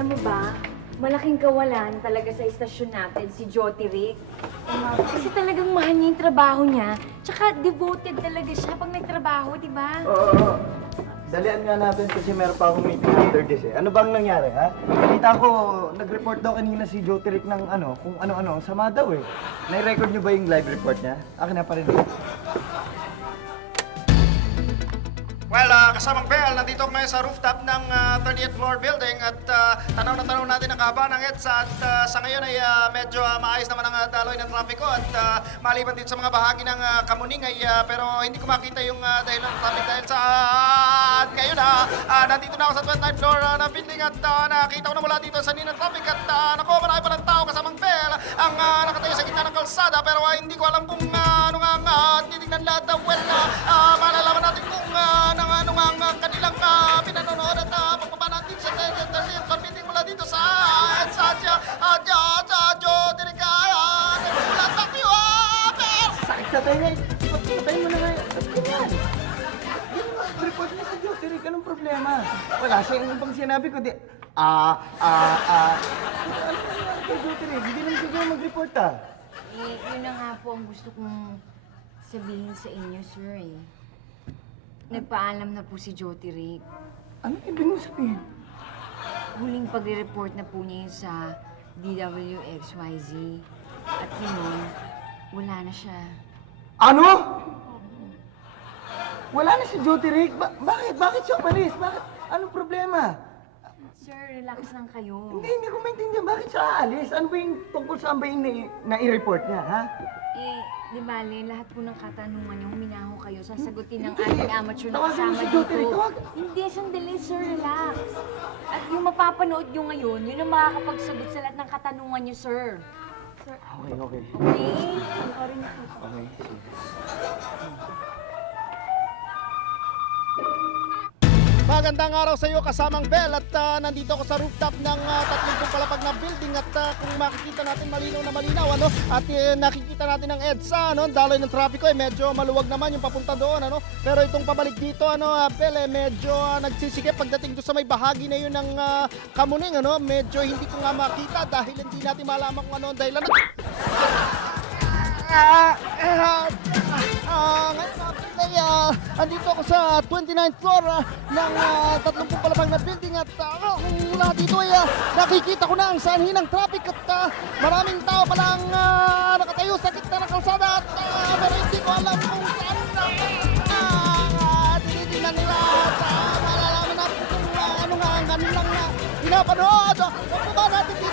Alam mo ba, malaking kawalan talaga sa istasyon natin si Joti Rick. Kasi talagang mahal niya yung trabaho niya. Tsaka devoted talaga siya pag nagtrabaho, di ba? Oo. Dalian nga natin kasi meron pa akong meeting after this eh. Ano bang nangyari, ha? Nakita ko, nag-report daw kanina si Joti Rick ng kung ano-ano. Sama daw eh. Nai-record niyo ba yung live report niya? Akin na pa rin. Well, kasamang Bell, nandito ako ngayon sa rooftop ng 30th floor building at tanaw na tanaw natin ang kahaba ng EDSA at sa ngayon ay medyo maayos naman ang daloy ng trapiko at maliban din sa mga bahagi ng Kamuning ay pero hindi ko makita yung dahilan ng traffic dahil sa at ngayon nandito na ako sa 29th floor ng building at nakita ko na mula dito sa ng traffic at naku, marami pa ng tao kasamang Bell ang nakatayo sa gitna ng kalsada pero hindi ko alam kung ano nga titignan lahat well malalaman natin kung ano nga ang kanilang pinanonood at pagbaba natin sa meeting mula dito sa Joti Rick mula sa Tokyo. Sakit sa tayo nga. Patay mo na nga. Ba't ganyan? Yung report niya sa Joti Rick, anong problema? Wala siya yung bang sinabi ko, di... Ano nangyari kay Joti Rick? Hindi lang siguro mag-report Yun na nga po ang gusto kong sabihin sa inyo, sir eh. Nagpaalam na po si Joti Rick. Ano ibig mo sabihin? Huling pagre-report na po niya yun sa DWXYZ. At yun, wala na siya. Ano? Wala na si Joti Rick? Bakit? Bakit siya umalis? Bakit? Anong problema? Sir, relax lang kayo. Hindi ko maintindihan. Bakit siya aalis? Ano ba yung tungkol saan ba yung na-i-report niya, ha? Di bale, lahat po ng katanungan niyo, huminaho kayo, sasagutin ng Hindi. ating amateur na Tawagin mo kasama si Joti Rick, dito. tawag. Hindi, sandali, sir, relax. At yung mapapanood niyo ngayon, yun ang makakapagsagot sa lahat ng katanungan niyo, sir. Sir, Okay. okay? Sorry na po. Okay. Magandang araw sa iyo kasamang Bell at nandito ako sa rooftop ng 30 palapag na building at kung makikita natin malinaw na malinaw at nakikita natin ang EDSA daloy ng trapiko medyo maluwag naman yung papunta doon pero itong pabalik dito Bell medyo nagsisikip pagdating doon sa may bahagi na yun ng Kamuning medyo hindi ko nga makita dahil hindi natin malaman kung ano ang dahilan. Ngayon andito ako sa 29th floor ng 30 palapag na building at kung mula dito ay nakikita ko na ang sanhi ng traffic at maraming tao palang nakatayo sa gitna ng kalsada at pero hindi ko alam kung saan tinitingnan nila at malalaman natin kung ano nga ang kanilang pinapanood. Baba natin dito